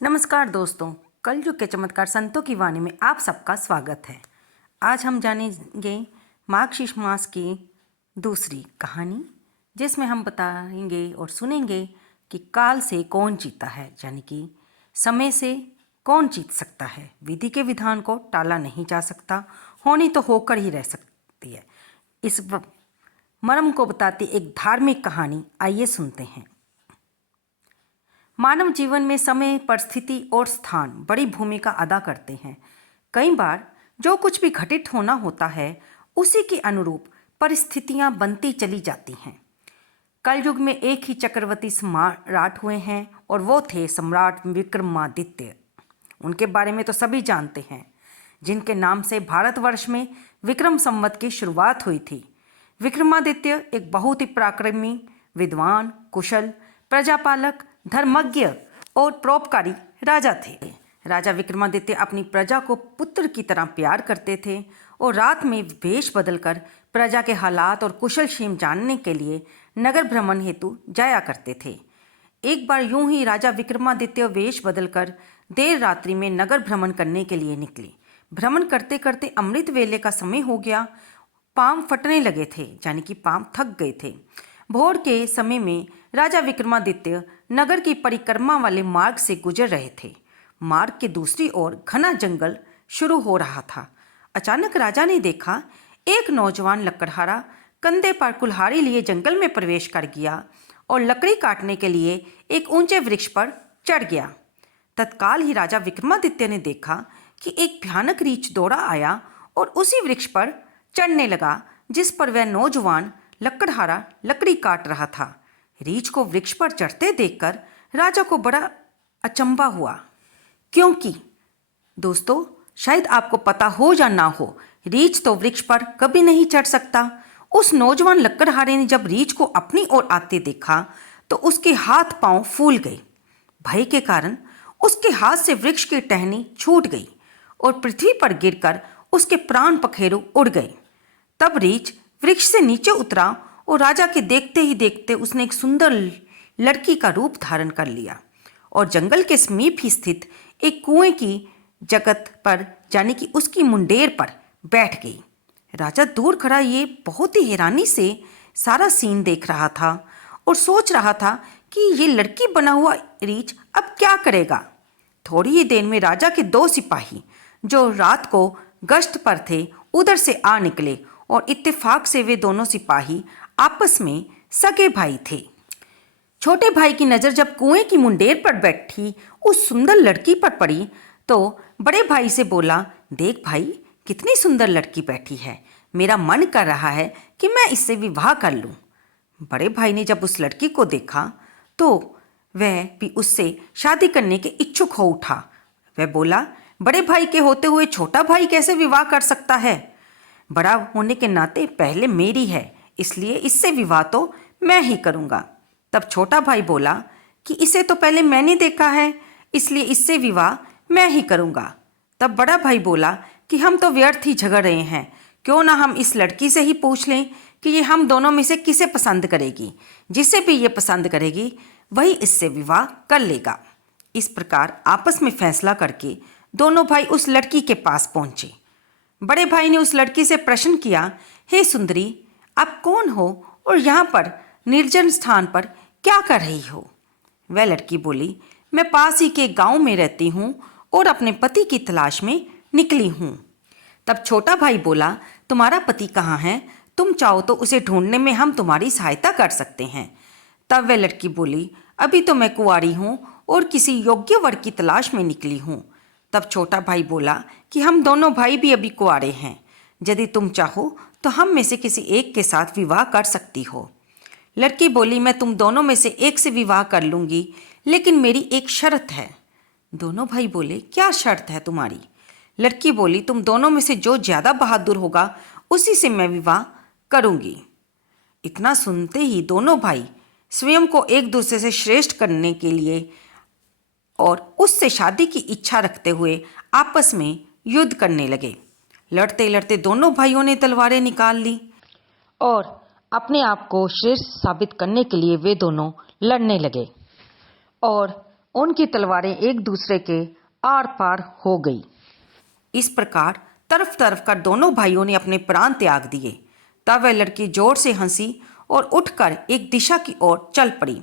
नमस्कार दोस्तों, कलयुग के चमत्कार संतों की वाणी में आप सबका स्वागत है। आज हम जानेंगे मार्गशीर्ष मास की दूसरी कहानी, जिसमें हम बताएंगे और सुनेंगे कि काल से कौन जीता है, यानी कि समय से कौन जीत सकता है। विधि के विधान को टाला नहीं जा सकता, होनी तो होकर ही रह सकती है। इस मर्म को बताती एक धार्मिक कहानी आइए सुनते हैं। मानव जीवन में समय, परिस्थिति और स्थान बड़ी भूमिका अदा करते हैं। कई बार जो कुछ भी घटित होना होता है, उसी के अनुरूप परिस्थितियां बनती चली जाती हैं। कलयुग में एक ही चक्रवर्ती सम्राट हुए हैं और वो थे सम्राट विक्रमादित्य। उनके बारे में तो सभी जानते हैं, जिनके नाम से भारतवर्ष में विक्रम संवत की शुरुआत हुई थी। विक्रमादित्य एक बहुत ही पराक्रमी, विद्वान, कुशल, प्रजापालक, धर्मज्ञ और परोपकारी राजा थे। राजा विक्रमादित्य अपनी प्रजा को पुत्र की तरह प्यार करते थे और रात में वेश बदलकर प्रजा के हालात और कुशल क्षेम जानने के लिए नगर भ्रमण हेतु जाया करते थे। एक बार यूं ही राजा विक्रमादित्य वेश बदलकर देर रात्रि में नगर भ्रमण करने के लिए निकले। भ्रमण करते करते अमृत वेले का समय हो गया। पांव फटने लगे थे, यानी कि पांव थक गए थे। भोर के समय में राजा विक्रमादित्य नगर की परिक्रमा वाले मार्ग से गुजर रहे थे। मार्ग के दूसरी ओर घना जंगल शुरू हो रहा था। अचानक राजा ने देखा, एक नौजवान लकड़हारा कंधे पर कुल्हाड़ी लिए जंगल में प्रवेश कर गया और लकड़ी काटने के लिए एक ऊंचे वृक्ष पर चढ़ गया। तत्काल ही राजा विक्रमादित्य ने देखा कि एक भयानक रीछ दौड़ा आया और उसी वृक्ष पर चढ़ने लगा जिस पर वह नौजवान लकड़हारा लकड़ी काट रहा था। रीछ को वृक्ष पर चढ़ते देखकर राजा को बड़ा अचंभा हुआ, क्योंकि दोस्तों, शायद आपको पता हो या ना हो, रीछ तो वृक्ष पर कभी नहीं चढ़ सकता। उस नौजवान लकड़हारे ने जब रीछ को अपनी ओर आते देखा तो उसके हाथ पांव फूल गए। भय के कारण उसके हाथ से वृक्ष की टहनी छूट गई और पृथ्वी पर गिरकर उसके प्राण पखेरु उड़ गए। तब रीछ वृक्ष से नीचे उतरा और राजा के देखते ही देखते उसने एक सुंदर लड़की का रूप धारण कर लिया और जंगल के समीप ही स्थित एक कुएं की जगत पर, यानी कि उसकी मुंडेर पर बैठ गई। राजा दूर खड़ा ये बहुत ही हैरानी से सारा सीन देख रहा था और सोच रहा था कि ये लड़की बना हुआ रीछ अब क्या करेगा। थोड़ी ही देर में राजा के दो सिपाही जो रात को गश्त पर थे उधर से आ निकले और इत्तेफाक से वे दोनों सिपाही आपस में सगे भाई थे। छोटे भाई की नज़र जब कुएं की मुंडेर पर बैठी उस सुंदर लड़की पर पड़ी तो बड़े भाई से बोला, देख भाई, कितनी सुंदर लड़की बैठी है, मेरा मन कर रहा है कि मैं इससे विवाह कर लूं। बड़े भाई ने जब उस लड़की को देखा तो वह भी उससे शादी करने के इच्छुक हो उठा। वह बोला, बड़े भाई के होते हुए छोटा भाई कैसे विवाह कर सकता है? बड़ा होने के नाते पहले मेरी है, इसलिए इससे विवाह तो मैं ही करूँगा। तब छोटा भाई बोला कि इसे तो पहले मैंने देखा है, इसलिए इससे विवाह मैं ही करूँगा। तब बड़ा भाई बोला कि हम तो व्यर्थ ही झगड़ रहे हैं, क्यों ना हम इस लड़की से ही पूछ लें कि ये हम दोनों में से किसे पसंद करेगी। जिसे भी ये पसंद करेगी वही इससे विवाह कर लेगा। इस प्रकार आपस में फैसला करके दोनों भाई उस लड़की के पास पहुंचे। बड़े भाई ने उस लड़की से प्रश्न किया, हे सुंदरी, आप कौन हो और यहाँ पर निर्जन स्थान पर क्या कर रही हो? वह लड़की बोली, मैं पास ही के गांव में रहती हूँ और अपने पति की तलाश में निकली हूँ। तब छोटा भाई बोला, तुम्हारा पति कहाँ है? तुम चाहो तो उसे ढूंढने में हम तुम्हारी सहायता कर सकते हैं। तब वह लड़की बोली, अभी तो मैं कुंवारी हूँ और किसी योग्य वर की तलाश में निकली हूँ। तब छोटा भाई बोला कि हम दोनों भाई भी अभी कुंवारे हैं, यदि तुम चाहो तो हम में से किसी एक के साथ विवाह कर सकती हो। लड़की बोली, मैं तुम दोनों में से एक से विवाह कर लूँगी, लेकिन मेरी एक शर्त है। दोनों भाई बोले, क्या शर्त है तुम्हारी? लड़की बोली, तुम दोनों में से जो ज़्यादा बहादुर होगा उसी से मैं विवाह करूँगी। इतना सुनते ही दोनों भाई स्वयं को एक दूसरे से श्रेष्ठ करने के लिए और उससे शादी की इच्छा रखते हुए आपस में युद्ध करने लगे। लड़ते लड़ते दोनों भाइयों ने तलवारें निकाल ली और अपने आप को श्रेष्ठ साबित करने के लिए वे दोनों लड़ने लगे और उनकी तलवारें एक दूसरे के आर पार हो गई। इस प्रकार तरफ तरफ कर दोनों भाइयों ने अपने प्राण त्याग दिए। तब वह लड़की जोर से हंसी और उठकर एक दिशा की ओर चल पड़ी।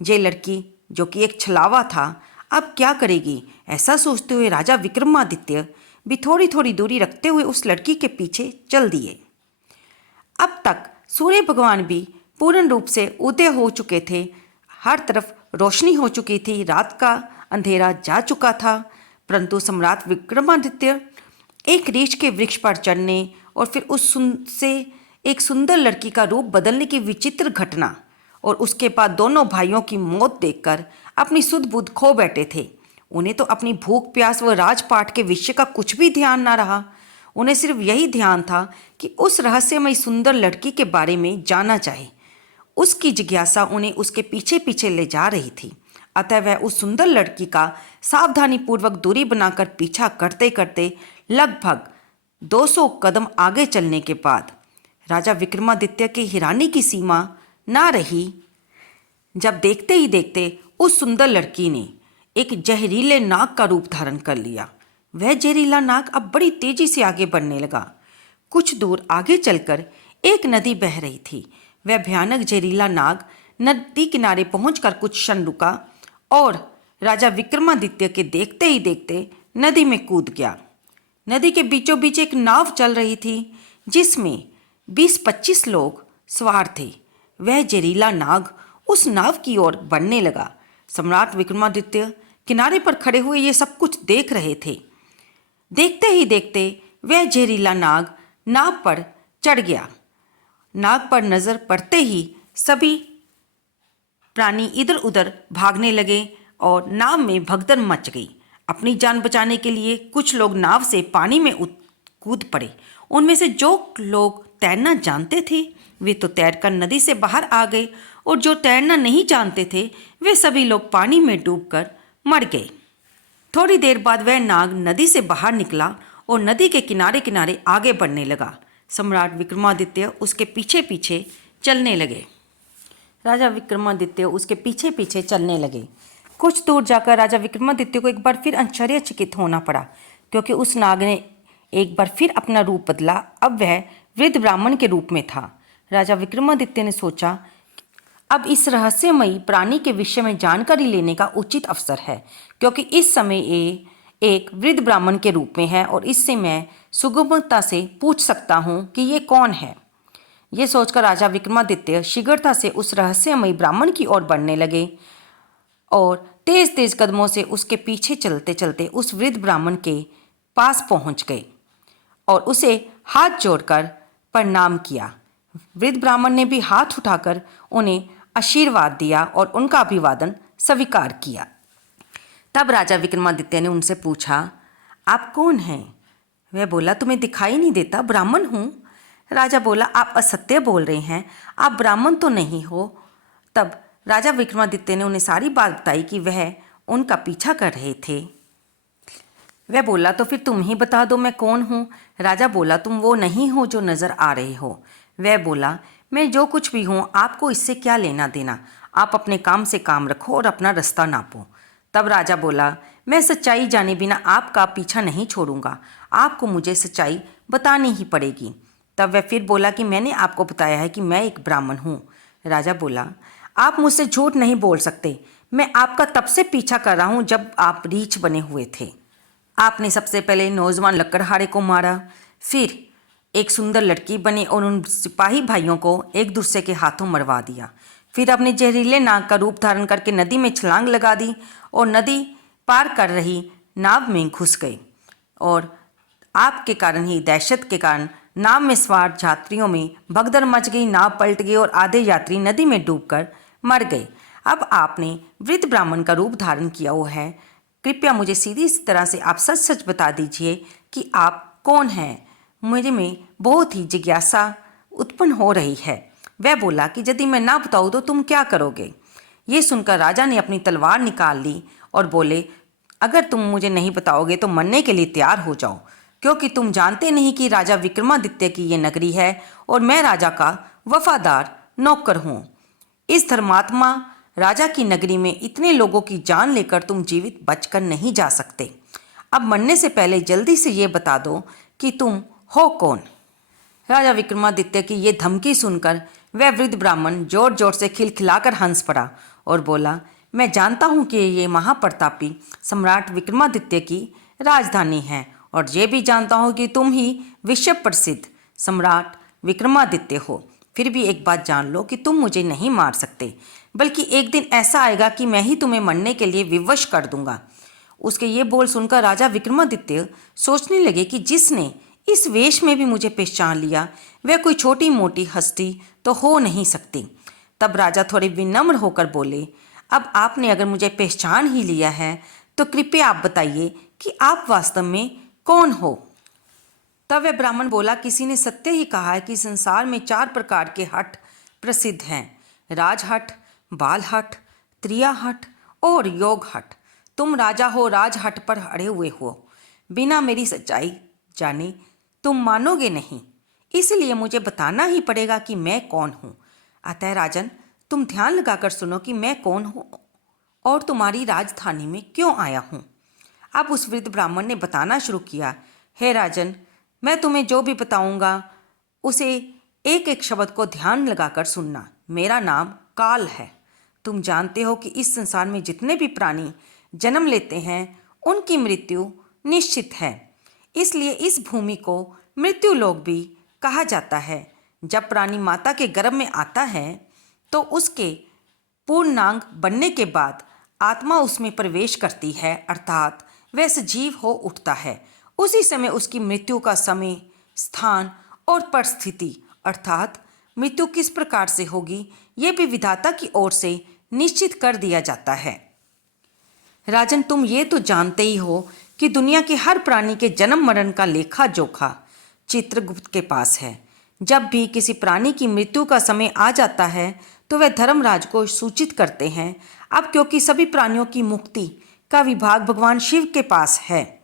ये लड़की, जो कि एक छलावा था, अब क्या करेगी, ऐसा सोचते हुए राजा विक्रमादित्य भी थोड़ी थोड़ी दूरी रखते हुए उस लड़की के पीछे चल दिए। अब तक सूर्य भगवान भी पूर्ण रूप से उदय हो चुके थे। हर तरफ रोशनी हो चुकी थी, रात का अंधेरा जा चुका था। परंतु सम्राट विक्रमादित्य एक रीछ के वृक्ष पर चढ़ने और फिर से एक सुंदर लड़की का रूप बदलने की विचित्र घटना और उसके बाद दोनों भाइयों की मौत देखकर अपनी सुध बुध खो बैठे थे। उन्हें तो अपनी भूख प्यास व राजपाट के विषय का कुछ भी ध्यान ना रहा। उन्हें सिर्फ यही ध्यान था कि उस रहस्यमयी सुंदर लड़की के बारे में जानना चाहे। उसकी जिज्ञासा उन्हें उसके पीछे पीछे ले जा रही थी। अतः वह उस सुंदर लड़की का सावधानीपूर्वक दूरी बनाकर पीछा करते करते लगभग 200 कदम आगे चलने के बाद राजा विक्रमादित्य की हैरानी की सीमा ना रही जब देखते ही देखते उस सुंदर लड़की ने एक जहरीले नाग का रूप धारण कर लिया। वह जहरीला नाग अब बड़ी तेजी से आगे बढ़ने लगा। कुछ दूर आगे चलकर एक नदी बह रही थी। वह भयानक जहरीला नाग नदी किनारे पहुंचकर कुछ क्षण रुका और राजा विक्रमादित्य के देखते ही देखते नदी में कूद गया। नदी के बीचों बीच एक नाव चल रही थी जिसमें 20-25 लोग सवार थे। वह जहरीला नाग उस नाव की ओर बढ़ने लगा। सम्राट विक्रमादित्य किनारे पर खड़े हुए ये सब कुछ देख रहे थे। देखते ही देखते वह जहरीला नाग नाव पर चढ़ गया। नाग पर नजर पड़ते ही सभी प्राणी इधर उधर भागने लगे और नाव में भगदड़ मच गई। अपनी जान बचाने के लिए कुछ लोग नाव से पानी में कूद पड़े। उनमें से जो लोग तैरना जानते थे वे तो तैरकर नदी से बाहर आ गए और जो तैरना नहीं जानते थे वे सभी लोग पानी में डूबकर मर गए। थोड़ी देर बाद वह नाग नदी से बाहर निकला और नदी के किनारे किनारे आगे बढ़ने लगा। सम्राट विक्रमादित्य उसके पीछे पीछे चलने लगे। राजा विक्रमादित्य उसके पीछे पीछे चलने लगे। कुछ दूर जाकर राजा विक्रमादित्य को एक बार फिर आश्चर्यचकित होना पड़ा, क्योंकि उस नाग ने एक बार फिर अपना रूप बदला। अब वह वृद्ध ब्राह्मण के रूप में था। राजा विक्रमादित्य ने सोचा, अब इस रहस्यमयी प्राणी के विषय में जानकारी लेने का उचित अवसर है, क्योंकि इस समय ये एक वृद्ध ब्राह्मण के रूप में है और इससे मैं सुगमता से पूछ सकता हूँ कि ये कौन है। ये सोचकर राजा विक्रमादित्य शीघ्रता से उस रहस्यमयी ब्राह्मण की ओर बढ़ने लगे और तेज तेज कदमों से उसके पीछे चलते चलते उस वृद्ध ब्राह्मण के पास पहुंच गए और उसे हाथ जोड़कर प्रणाम किया। वृद्ध ब्राह्मण ने भी हाथ उठाकर उन्हें आशीर्वाद दिया और उनका अभिवादन स्वीकार किया। तब राजा विक्रमादित्य ने उनसे पूछा, आप कौन हैं? वह बोला, तुम्हें दिखाई नहीं देता, ब्राह्मण हूँ। राजा बोला, आप असत्य बोल रहे हैं, आप ब्राह्मण तो नहीं हो। तब राजा विक्रमादित्य ने उन्हें सारी बात बताई कि वह उनका पीछा कर रहे थे। वह बोला, तो फिर तुम ही बता दो मैं कौन हूँ। राजा बोला, तुम वो नहीं हो जो नज़र आ रहे हो। वह बोला, मैं जो कुछ भी हूँ आपको इससे क्या लेना देना, आप अपने काम से काम रखो और अपना रास्ता नापो। तब राजा बोला, मैं सच्चाई जाने बिना आपका पीछा नहीं छोड़ूंगा, आपको मुझे सच्चाई बतानी ही पड़ेगी। तब वह फिर बोला कि मैंने आपको बताया है कि मैं एक ब्राह्मण हूँ। राजा बोला, आप मुझसे झूठ नहीं बोल सकते, मैं आपका तब से पीछा कर रहा हूँ जब आप रीछ बने हुए थे। आपने सबसे पहले नौजवान लकड़हारे को मारा, फिर एक सुंदर लड़की बने और उन सिपाही भाइयों को एक दूसरे के हाथों मरवा दिया। फिर अपने जहरीले नाग का रूप धारण करके नदी में छलांग लगा दी और नदी पार कर रही नाव में घुस गए। और आपके कारण ही, दहशत के कारण नाव में सवार यात्रियों में भगदड़ मच गई, नाव पलट गई और आधे यात्री नदी में डूबकर मर गए। अब आपने वृद्ध ब्राह्मण का रूप धारण किया हुआ है, कृपया मुझे सीधी तरह से आप सच सच बता दीजिए कि आप कौन हैं। मुझे में बहुत ही जिज्ञासा उत्पन्न हो रही है। वह बोला कि यदि मैं ना बताऊँ तो तुम क्या करोगे। ये सुनकर राजा ने अपनी तलवार निकाल ली और बोले, अगर तुम मुझे नहीं बताओगे तो मरने के लिए तैयार हो जाओ, क्योंकि तुम जानते नहीं कि राजा विक्रमादित्य की ये नगरी है और मैं राजा का वफादार नौकर हूँ। इस धर्मात्मा राजा की नगरी में इतने लोगों की जान लेकर तुम जीवित बचकर नहीं जा सकते। अब मरने से पहले जल्दी से ये बता दो कि तुम हो कौन। राजा विक्रमादित्य की ये धमकी सुनकर वह वृद्ध ब्राह्मण जोर जोर से खिलखिलाकर हंस पड़ा और बोला, मैं जानता हूँ कि ये महाप्रतापी सम्राट विक्रमादित्य की राजधानी है, और ये भी जानता हूँ कि तुम ही विश्व प्रसिद्ध सम्राट विक्रमादित्य हो। फिर भी एक बात जान लो कि तुम मुझे नहीं मार सकते, बल्कि एक दिन ऐसा आएगा कि मैं ही तुम्हें मरने के लिए विवश कर दूंगा। उसके ये बोल सुनकर राजा विक्रमादित्य सोचने लगे कि जिसने इस वेश में भी मुझे पहचान लिया वह कोई छोटी मोटी हस्ती तो हो नहीं सकती। तब राजा थोड़े विनम्र होकर बोले, अब आपने अगर मुझे पहचान ही लिया है तो कृपया आप बताइए कि आप वास्तव में कौन हो। तब वह ब्राह्मण बोला, किसी ने सत्य ही कहा है कि संसार में 4 प्रकार के हट प्रसिद्ध हैं, राजहट, बालहट, त्रियाहट और योग हट। तुम राजा हो, राजहट पर अड़े हुए हो। बिना मेरी सच्चाई जाने तुम मानोगे नहीं, इसलिए मुझे बताना ही पड़ेगा कि मैं कौन हूँ। अतः राजन, तुम ध्यान लगाकर सुनो कि मैं कौन हूँ और तुम्हारी राजधानी में क्यों आया हूँ। अब उस वृद्ध ब्राह्मण ने बताना शुरू किया, हे राजन, मैं तुम्हें जो भी बताऊंगा उसे एक एक शब्द को ध्यान लगाकर सुनना। मेरा नाम काल है। तुम जानते हो कि इस संसार में जितने भी प्राणी जन्म लेते हैं उनकी मृत्यु निश्चित है, इसलिए इस भूमि को मृत्यु लोक भी कहा जाता है। जब प्राणी माता के गर्भ में आता है तो उसके पूर्णांग बनने के बाद आत्मा उसमें प्रवेश करती है, अर्थात वह सजीव हो उठता है। उसी समय उसकी मृत्यु का समय, स्थान और परिस्थिति, अर्थात मृत्यु किस प्रकार से होगी, ये भी विधाता की ओर से निश्चित कर दिया जाता है। राजन, तुम ये तो जानते ही हो कि दुनिया के हर प्राणी के जन्म मरण का लेखा जोखा चित्रगुप्त के पास है। जब भी किसी प्राणी की मृत्यु का समय आ जाता है तो वह धर्मराज को सूचित करते हैं। अब क्योंकि सभी प्राणियों की मुक्ति का विभाग भगवान शिव के पास है,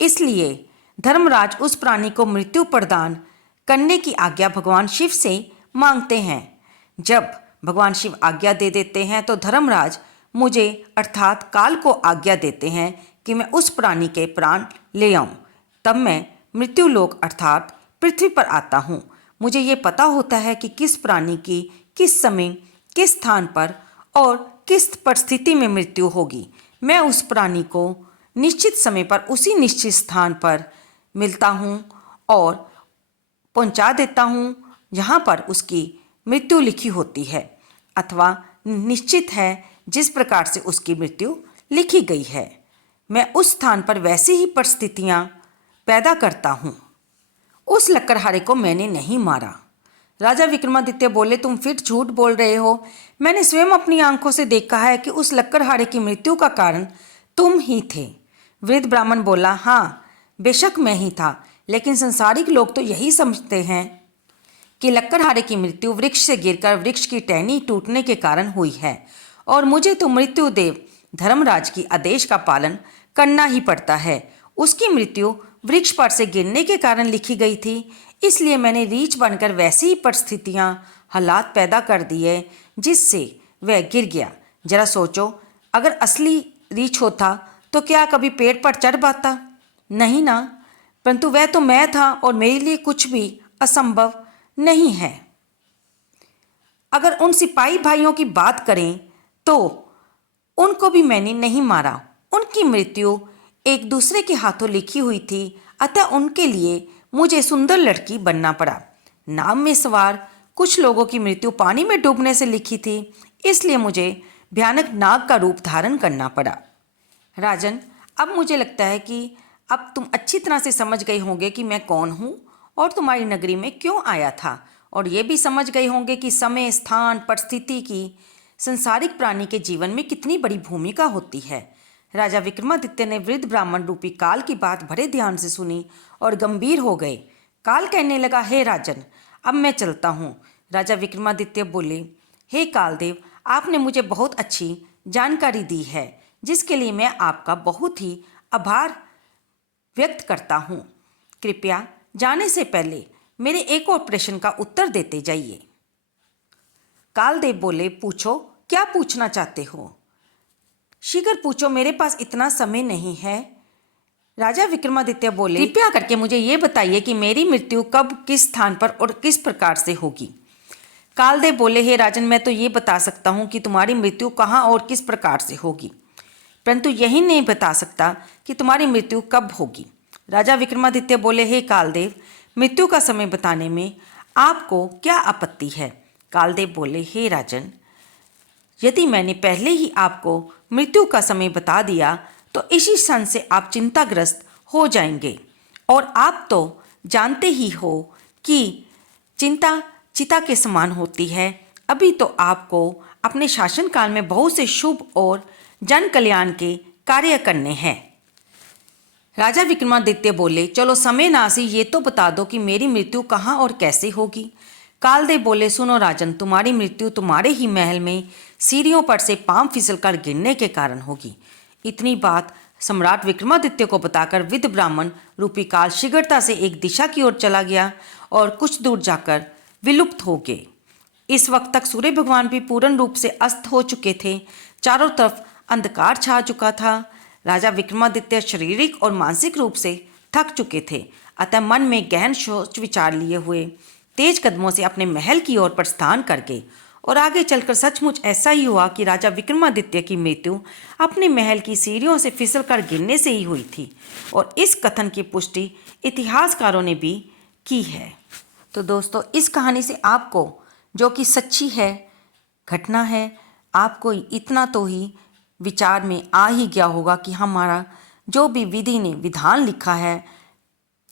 इसलिए धर्मराज उस प्राणी को मृत्यु प्रदान करने की आज्ञा भगवान शिव से मांगते हैं। जब भगवान शिव आज्ञा दे देते हैं तो धर्मराज मुझे अर्थात काल को आज्ञा देते हैं कि मैं उस प्राणी के प्राण ले आऊं। तब मैं मृत्युलोक अर्थात पृथ्वी पर आता हूँ। मुझे ये पता होता है कि किस प्राणी की किस समय, किस स्थान पर और किस परिस्थिति में मृत्यु होगी। मैं उस प्राणी को निश्चित समय पर उसी निश्चित स्थान पर मिलता हूँ और पहुँचा देता हूँ जहाँ पर उसकी मृत्यु लिखी होती है, अथवा निश्चित है जिस प्रकार से उसकी मृत्यु लिखी गई है। मैं उस स्थान पर वैसी ही परिस्थितियाँ पैदा करता हूँ। उस लक्कड़हारे को मैंने नहीं मारा। राजा विक्रमादित्य बोले, तुम फिर झूठ बोल रहे हो। मैंने स्वयं अपनी आंखों से देखा है कि उस लक्कड़हारे की मृत्यु का कारण तुम ही थे। वृद्ध ब्राह्मण बोला, हाँ बेशक मैं ही था, लेकिन संसारिक लोग तो यही समझते हैं कि लक्कड़हारे की मृत्यु वृक्ष से गिरकर वृक्ष की टहनी टूटने के कारण हुई है, और मुझे तो मृत्युदेव धर्मराज की आदेश का पालन करना ही पड़ता है। उसकी मृत्यु वृक्ष पर से गिरने के कारण लिखी गई थी, इसलिए मैंने रीछ बनकर वैसी ही परिस्थितियाँ, हालात पैदा कर दिए जिससे वह गिर गया। जरा सोचो, अगर असली रीछ होता तो क्या कभी पेड़ पर चढ़ पाता? नहीं ना, परंतु वह तो मैं था और मेरे लिए कुछ भी असंभव नहीं है। अगर उन सिपाही भाइयों की बात करें तो उनको भी मैंने नहीं मारा। उनकी मृत्यु एक दूसरे के हाथों लिखी हुई थी, अतः उनके लिए मुझे सुंदर लड़की बनना पड़ा। नाव में सवार कुछ लोगों की मृत्यु पानी में डूबने से लिखी थी, इसलिए मुझे भयानक नाग का रूप धारण करना पड़ा। राजन, अब मुझे लगता है कि अब तुम अच्छी तरह से समझ गए होंगे कि मैं कौन हूँ और तुम्हारी नगरी में क्यों आया था, और ये भी समझ गए होंगे कि समय, स्थान, परिस्थिति की संसारिक प्राणी के जीवन में कितनी बड़ी भूमिका होती है। राजा विक्रमादित्य ने वृद्ध ब्राह्मण रूपी काल की बात बड़े ध्यान से सुनी और गंभीर हो गए। काल कहने लगा, हे राजन, अब मैं चलता हूँ। राजा विक्रमादित्य बोले, हे कालदेव, आपने मुझे बहुत अच्छी जानकारी दी है, जिसके लिए मैं आपका बहुत ही आभार व्यक्त करता हूँ। कृपया जाने से पहले मेरे एक और प्रश्न का उत्तर देते जाइए। कालदेव बोले, पूछो, क्या पूछना चाहते हो? शीघ्र पूछो, मेरे पास इतना समय नहीं है। राजा विक्रमादित्य बोले, कृपया करके मुझे ये बताइए कि मेरी मृत्यु कब, किस स्थान पर और किस प्रकार से होगी। कालदेव बोले, हे राजन, मैं तो ये बता सकता हूँ कि तुम्हारी मृत्यु कहाँ और किस प्रकार से होगी, परंतु यही नहीं बता सकता कि तुम्हारी मृत्यु कब होगी। राजा विक्रमादित्य बोले, हे कालदेव, मृत्यु का समय बताने में आपको क्या आपत्ति है? कालदेव बोले, हे राजन, यदि मैंने पहले ही आपको मृत्यु का समय बता दिया तो इसी क्षण से आप चिंताग्रस्त हो जाएंगे, और आप तो जानते ही हो कि चिंता चिता के समान होती है। अभी तो आपको अपने शासनकाल में बहुत से शुभ और जन कल्याण के कार्य करने हैं। राजा विक्रमादित्य बोले, चलो समय नासी, ये तो बता दो कि मेरी मृत्यु कहाँ और कैसे होगी। कालदेव बोले, सुनो राजन, तुम्हारी मृत्यु तुम्हारे ही महल में सीढ़ियों पर से पांव फिसलकर गिरने के कारण होगी। इतनी बात सम्राट विक्रमादित्य को बताकर विद ब्राह्मण रूपी काल शीघ्रता से एक दिशा की ओर चला गया और कुछ दूर जाकर विलुप्त हो गए। इस वक्त तक सूर्य भगवान भी पूर्ण रूप से अस्त हो चुके थे। चारों तरफ अंधकार छा चुका था। राजा विक्रमादित्य शारीरिक और मानसिक रूप से थक चुके थे, अतः मन में गहन सोच विचार लिए हुए तेज कदमों से अपने महल की ओर प्रस्थान कर गए। और आगे चलकर सचमुच ऐसा ही हुआ कि राजा विक्रमादित्य की मृत्यु अपने महल की सीढ़ियों से फिसलकर गिरने से ही हुई थी, और इस कथन की पुष्टि इतिहासकारों ने भी की है। तो दोस्तों, इस कहानी से आपको, जो कि सच्ची है घटना है, आपको इतना तो ही विचार में आ ही गया होगा कि हमारा जो भी विधि ने विधान लिखा है,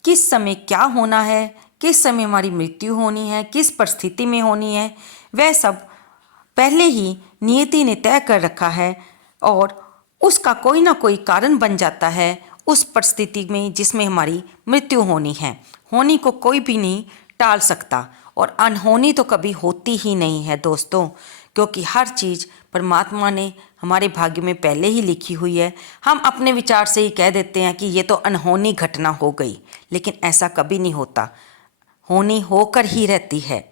किस समय क्या होना है, किस समय हमारी मृत्यु होनी है, किस परिस्थिति में होनी है, वह सब पहले ही नियति ने तय कर रखा है, और उसका कोई ना कोई कारण बन जाता है उस परिस्थिति में जिसमें हमारी मृत्यु होनी है। होनी को कोई भी नहीं टाल सकता, और अनहोनी तो कभी होती ही नहीं है दोस्तों, क्योंकि हर चीज़ परमात्मा ने हमारे भाग्य में पहले ही लिखी हुई है। हम अपने विचार से ही कह देते हैं कि ये तो अनहोनी घटना हो गई, लेकिन ऐसा कभी नहीं होता, होनी होकर ही रहती है।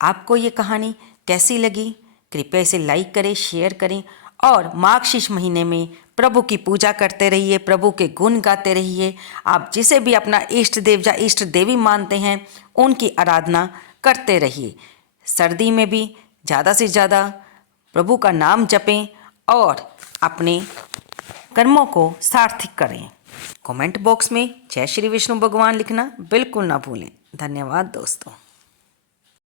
आपको ये कहानी कैसी लगी? कृपया इसे लाइक करें, शेयर करें, और मार्गशीर्ष महीने में प्रभु की पूजा करते रहिए, प्रभु के गुण गाते रहिए। आप जिसे भी अपना इष्ट देव या इष्ट देवी मानते हैं, उनकी आराधना करते रहिए। सर्दी में भी ज़्यादा से ज़्यादा प्रभु का नाम जपें और अपने कर्मों को सार्थक करें। कमेंट बॉक्स में जय श्री विष्णु भगवान लिखना बिल्कुल ना भूलें। धन्यवाद दोस्तों।